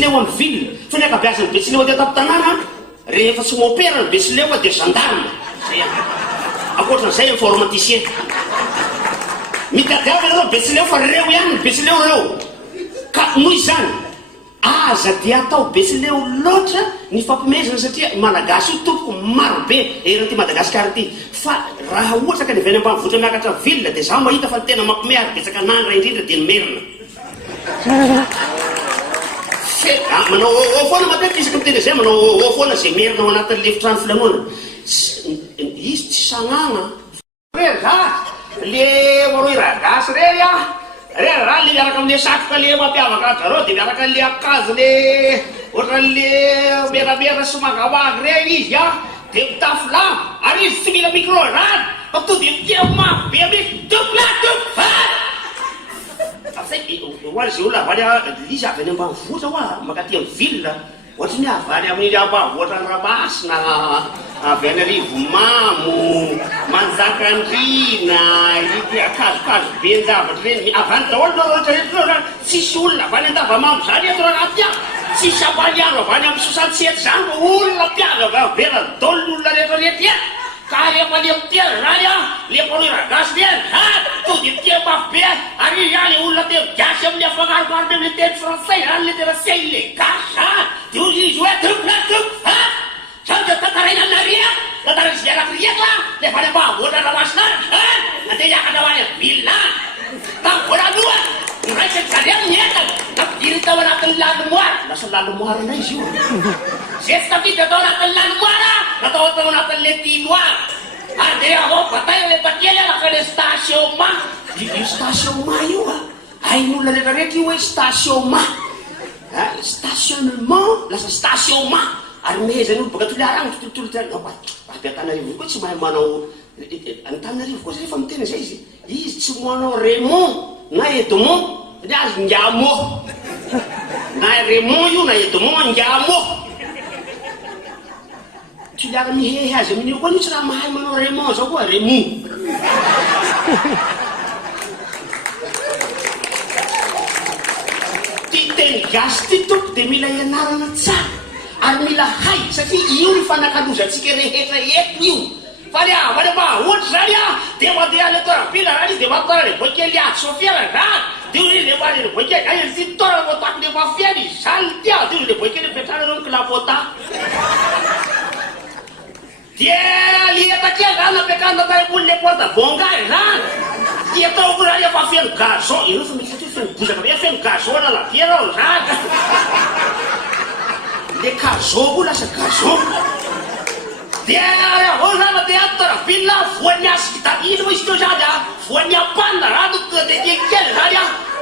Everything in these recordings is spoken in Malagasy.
Betsileo amin'ny ville fa ny akabiazan'ny Betsileo aty an-tanàna rehefa tsy mopera ny Betsileo dia gendarme. Ankoatran'izay informaticien. Mitadiavy reo Betsileo fa reo ihany ny Betsileo reo. Ka noho izany aza dia atao Betsileo loatra ny fampimezana satria malagasy io tompoko marobe eran'ity Madagasikara ity. Fa raha ohatra ka ny avy any ambanivohitra miakatra ville dia zaho mahita fa tena mampimehy ary betsaka an'andra indrindra dia merina. Manao foana matetika isaky miteny izay manao foana izay merina ao anatin'ny lefitrano filanonana. Izy tsy sagnana. Le maroy ragasy reny a raha le miaraka amin'le satroka le mampiavaka zareo dia miaraka le akanjo le ohatran'le meramera sy magamagy reny izy a dia mitafy lamba ary izy tsy mila micro rany fa to dia mitia mafy be misy hoany zay olona avany izy avy any ambanivohitra hoa makaty amin'ny ville ohatra ny avany amin'ny ambanivohitra ny Ramasina avy any Rivomamo Manjakandriana ity akazokazo be n-javatra reny avany daholo no rehetrarehetra tsisy olona avany Andavamambo zany eto raha tia tsisy Ambaniano avany amin'ny 67 zany fa olona mpiavaka vera daholo ny olona rehetrarehetra ka rehefa le mitia zany a le mpanao ragasy reny to dia mitia mafy be ary ihany olona te gasy amin'ny afangaromaro amin'ny teny français zany le tena sei le gasy dia izy hoe zany dia tantaraina anaria tantaraina izy anakirieto le avany ambanivohitra Ramasina andeha hiakatra ho any ville tamin'ny voalohany niraisany zany amin'ny entana nampidiry tao anatin'ny lalimoara lasa lalimoara na izy io zay tsy tafiditra tao anatin'ny lalimoara natao tao anatin'le tinoara ary dia avao bataille rehefa kely alaka le stationnement io stationnement io hain'olona rehetrarehetra io hoe stationnement stationnement lasa stationnement ary mehezany olo baka Toliara agny tolotolo aby Antananarivo koa tsy mahay manao Antananarivo koa zay efa miteny zay izy tsy manao Raymond na Edmond dia azy Ngamo na Raymond io na Edmond Ngamo Toliara mihehy azy amin'io koa io tsy raha mahay manao Raymond zao koa Raymond ty teny gasy ty tompo dia mila ianarana tsara ary mila hay satria io ny fanakalozantsika rehetra eto io fa le avany ambanivohitra zany dia mandeha any toerabila zany izy dia matara le voakely Sofia zany dia io le many le voakely ay izy ty tona voatako le mafiany zany tia dia le voakely mipetrana reo kilapota dia lieta kely zany napetrana taimony le porte bongary zany dia ataoko zany efa feno gazon io fa misy feno bozaka be feno gazon na lavierao zany le gazon koa lasa gazon dia avao zany dia toerabila voan'ny asikita ino moa izy teo zany voan'ny apanina raha dia kely zany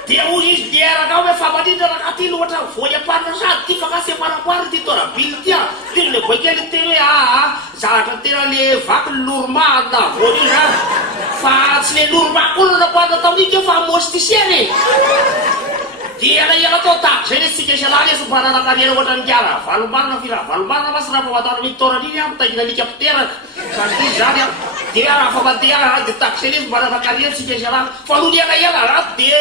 dia hoy izy dia raka hoe famadrindra raka ty loatra voan'ny apanina sady ty fakasy apanakoary ty toerabila tya dia le voakely teny hoe zavatra tena le vaky loromana voan'io zany fa tsy le loromako olo nakoana taon'iny fa mosticienne dia ela tao tahaka zay le tsika isalany so manana kariera ohatra ny kiara valombarina firaha valombarina masy raha fa mataro mitorana iny mitaingina alika piteraka satria zany dia raha fa mandeha dia tahaka zay le so manana kariera tsika isalany fa no ny ela raha dia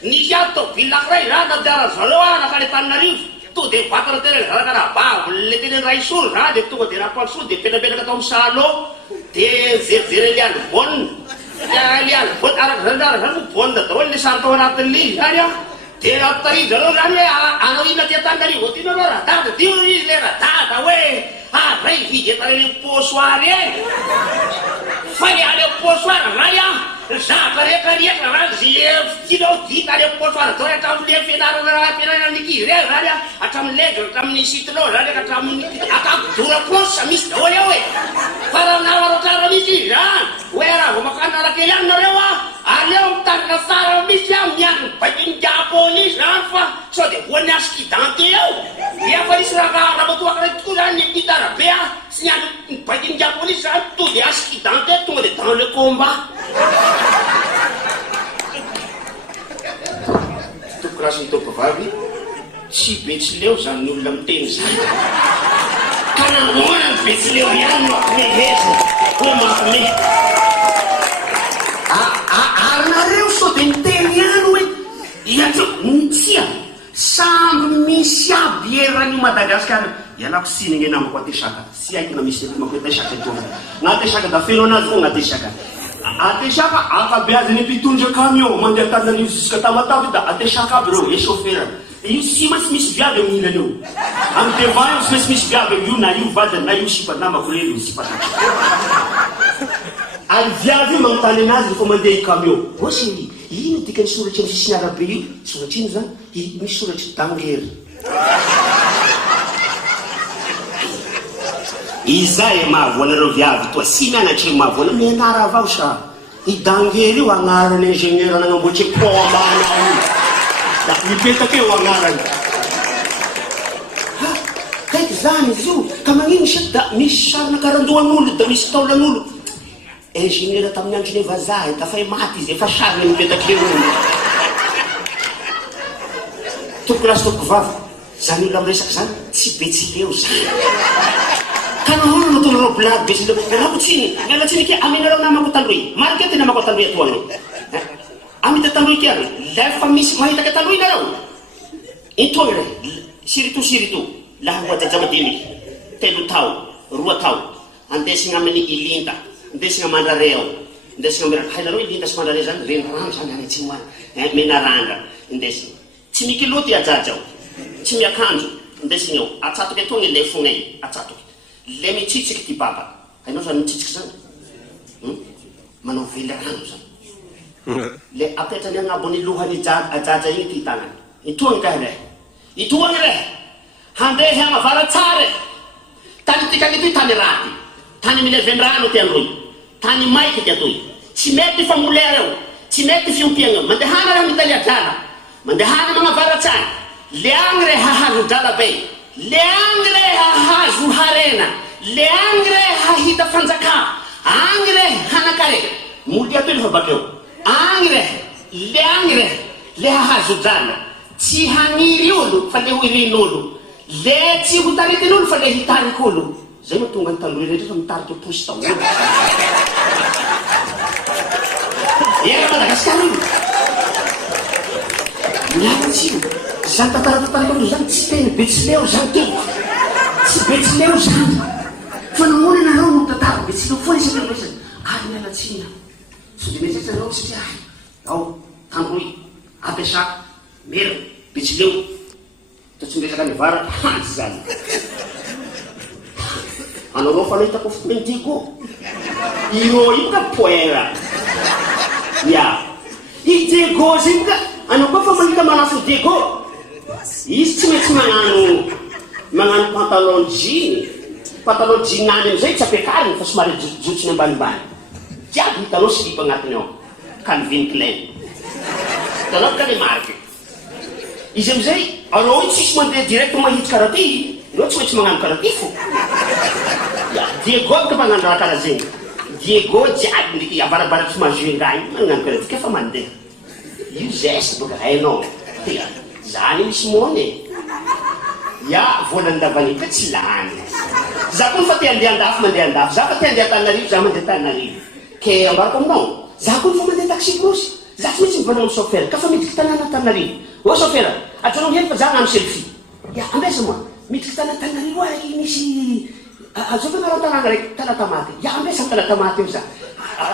nisy ato tao ville akiray raha nandiara zareo naka le Tananarivo to dia vatana tena le zaraka raha bavo le tena raisolo raha dia tonga dia rapansolo dia penapenaka tao amin'ny salon dia zerizery le alibonina le alibonina arakazany bonina daholo le sary tao anatin'le izy zany dia natarivo zareo zany hoe anao inona ty Tananarivo ty nareo radada dio izy le radada hoe ray vidy etareny posoary eny fa le any posoary ray zaka rehetrarehetra raha zay tianao dita any posoary zao hatramin'le fianarana nikizy reny zany hatramin'ny legre hatramin'ny sitinao zany hatramin'ny akabodora posa misy daholo eo fa raha narotrara misy izy zany hoe raha vao makanalakely any nareo aleo mitandrina tsara misy miandry bakin'Japonisy zany fa sao dia voan'ny askidante eo efa nisy raha matoaka ray tokoa zany ny gitara be sy niandry bakin'Japonisy zany to dia askidante tonga dia dans le combat toko rasy ny tovovavy tsy Betsileo zany ny olona miteny zany ka namoana ny Betsileo ihany mampimeheza hoe mampime arynareo sao dia miteny ihany hoe iateo tsia samby misy aby toerany Madagasikara ialako siny ny namako Atesaka sy haiko na misy namako Atesaka eto Atesaka da feno anazy foana Atesaka akabeazany mpitondra camion mandeha Antananarivo jusqu'à Tamatavy da Atesaka aby reo e chauffeur io sy maintsy misy viavy amin'ny ilany eo amin'ny devant io sy maintsy misy viavy io na io vadiny na io sipa namako lelo io sipa ary viavy io magnontany anazy rehefa mandeha camion o chéri ino dikany soratry amin'ny sisiny arabe io soratry ino zany misy soratry dangery izay mahavoanareo viavy toa sy mianatry mahavoana mianara avao sa i dangery io agnarany ingénieur nagnamboatry pômana io da mipetaka eo agnarany kaiky zany izy io ka magnino sa da misy sarina karandohan'olo da misy taolan'olo ingénieur tamin'ny androny vazaha dafa maty izy efa sarina mipetaka eo toko lasy toko vavy zany olo amresaky zany tsy betsika eo zany ka nahoana nataonareo blague besy mialako tsiny ke aminareo namako talohy marika ty namako talohy atoany amita talohy ty ary lefa misy mahitaka talohy nareo itoy re sirito laha hoajajama-dimy 3 tao 2 tao andesigna amin'ny ilinta ndesigna mandrareo ndesigna miraka hainareo ilinta sy mandrare zany renirano zany any tsy moany menaranga indesigna tsy mikiloty ajaja ao tsy miakanjo indesigna eo atsatoky atony le fognay atsatoky le mitsitsiky ty baba hainao zany mitsitsiky zany manao vely rano zany le apetrany agnabony lohany ajaja igny ty tagnany itoagny ka re itoagny re handeha amavara tsare tany tikany toy tany raty tany milevendrano ty androy tany maiky ty atoy tsy mety famolera eo tsy mety fiompiagna mandehana raha mitalia drala mandehana magnavara tsara le agny re hahazo drala be le agny re hahazo harena le agny re hahita fanjaka agny re hanakare mody atoy lefa bakeo agny re le agny re le hahazo drala tsy haniry olo fa le hoirin'olo le tsy hotaritin'olo fa le hitarik'olo zay mahatonga ny talohy rehetra fa mitariky posy tao era Madagasikara io miaratsy io zany tantaratataraky zany tsy teny Betsileo zany toko tsy Betsileo zany fa namoana nareo no tantara Betsileo foana isaky ary mialatsina so de mety anao satria ao tandroy Atesaka mera Betsileo to tsy miresaka mivara hansy zany anao fa nahitako fitiko iro io ka poera ya i Diego zay ka anao koa fa mahita manafo Diego izy tsy maintsy magnano pantalon jean any amizay tsy ampiakariny fa somary jojotsony ambanimbany jiaby hitanao slip agnatiny ao Calvin Klein hitanao ka le marque izy amizay anao io tsisy mandeha direct mahity karaha ty anao tsy maintsy magnano karaha ty fo Diego ka magnano raha karaha zegny Diego jiaby ndiky avarabaratsy mazoengay magnano karaha ty kafa mandeha io geste boka hainao zany misy mone ya volany davanita tsy lany za koa fa te andeha andafy mandeha andafy za fa te andeha Antananarivo za mandeha Antananarivo ke ambarako aminao za koa fa mandeha taxi brosy za tsy maintsy mivolagna amin'ny chauffeur ka fa midriky tanàna Antananarivo o chauffeur atsoanao hely fa za nano selfie ya ambesa moa midriky tanàna Antananarivo araiky misy azao fa nareo tanàna raiky Talatamaty ya ambesa amin'ny Talatamaty io za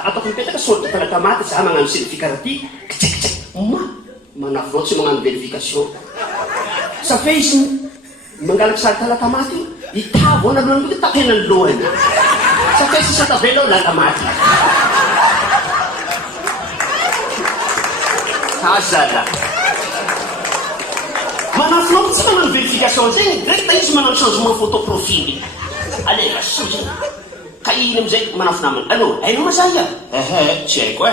ataoko mipetaka solde Talatamaty za magnano selfie karaha ty manafinao tsy magnano verification sa fe izy mangalaky sary Talatamaty io itavo analohany koa tapenany lohany sa fe sisa tabelao lalamaty azala manafinao tsy magnano verification zegny direct izy magnano changement photo profily ale rasozy ka iny amizay manafinamany allo ainao mazay a tsy haiko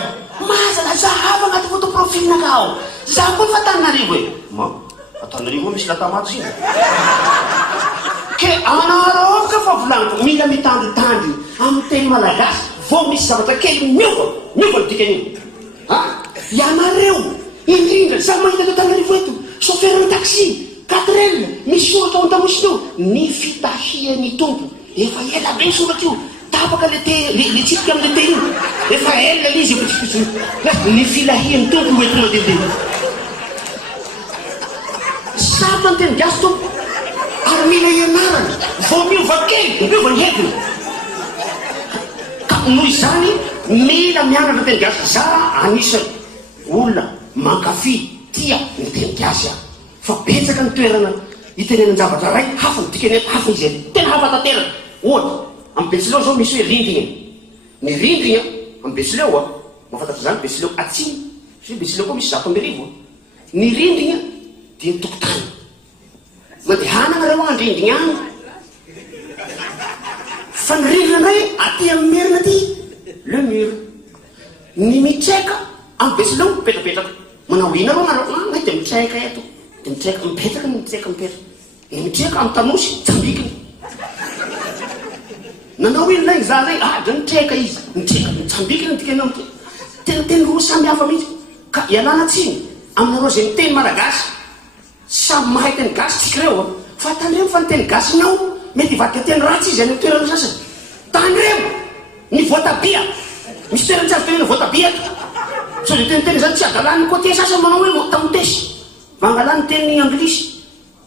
mazana zahava agnaty photo profily nakao za koa fa Antananarivo ma Antananarivo misy Latamaty ziny ke anareo ka fa volagniko mila mitandritandry amin'ny teny malagasy vao misy zavatra kely miova dikan'io ianareo indrindra za mahita to Antananarivo eto chauffeur ny taxi 4L misy soratra ao an-damosiny eo ny fitahian'ny tompo efa ela be soratra io tapaka le tsipika am'le te io efa ela izy ny filahian'ny tompo oentina mandehandeha sato ny teny gasy tompo mila ianarana vao miova kely miova entiny ka noho izany mila mianatra teny gasy za anisany olona mankafy tia ny teny gasy a fa betsaka ny toerana itenenanjavatra ray hafa nydikany hafa izy tena hafa tanteraka ohatra amin'ny Betsileo zao misy hoe rindrina ny rindrina amin'ny Betsileo a mahafantatra zany Betsileo atsiny sy Betsileo koa misy 100 ny rindrina dia tokotany mandehanana reo andrindrina any fa ny rindrina ndray aty amin'ny merina aty le mur ny mitreka amin'ny Betsileo mipetrapetraka manao ina reo nareo na dia mitreka eto dia mitreka mipetraka ny mitreka amin'ny tanosy tsambikiny nanao ino lay za zay dra nitreka izy nitreka mitsambikiny tikena teny roa samy hafa mihitsy ka ialana tsiny aminareo zay miteny malagasy samy mahay teny gasy tsika reo fa tandremo fa ny teny gasinao mety hivadika teny ratsy izy any amin'ny toerana sasany tandremo ny voatabia misy toerana tsy azo tenena voatabia so de teniteny zany tsy adalany koa ty sasany manao hoe tamotesy mangalany teny anglisy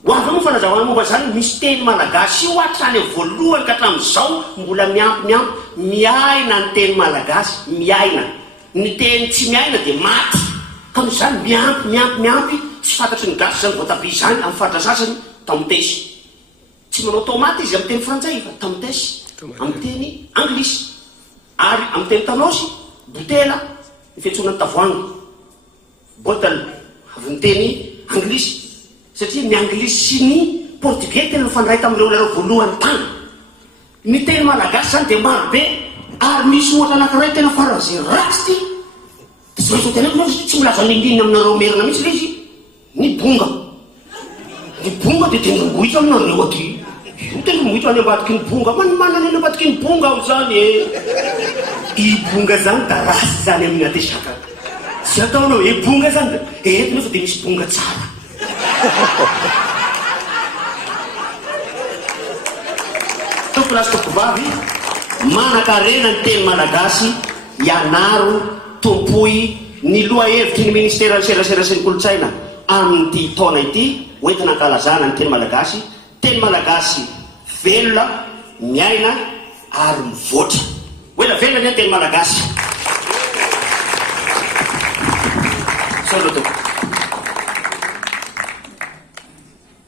hoavy moa fa nazavana momba zany misy teny malagasy io hatrany voalohany ka hatramin'izao mbola miampy miaina ny teny malagasy miaina ny teny tsy miaina dia maty ka misy zany miampy tsy fantatry ny gasy zany voatabia zany amin'ny faritra sasany tamotesy tsy manao tomaty izy amin'ny teny frantsay fa tamotesy amin'ny teny anglisy ary amin'ny teny tanosy botela ny fiantsonany tavoangy bottle avy ny teny anglisy satria ny anglisy sy ny portugais tena mifandray tamin'ireo lareo voalohany tany ny teny malagasy zany dia marobe ary misy ohatra anankiray tena faran'izay ratsy ty tsy maintsy tena tsy milaza nindriny aminareo merina mihitsy le izy ny bonga dia tendrombohitra aminareo aty io tendrombohitra any ambadiky ny bonga manana any ambadiky ny bonga aho zany i bonga zany da rasy zany amin'ny atesaka tsy ataonao bonga zany eto nefa dia misy bonga tsara tokolasitokivavy manan-karena ny teny malagasy ianaro tompoy ny loha hevitry ny ministera ny serasera sy ny kolotsaina amin'ity taona ity hoentina ankalazana ny teny malagasy velona miaina ary mivoatra hoena velona ny teny malagasy salotoko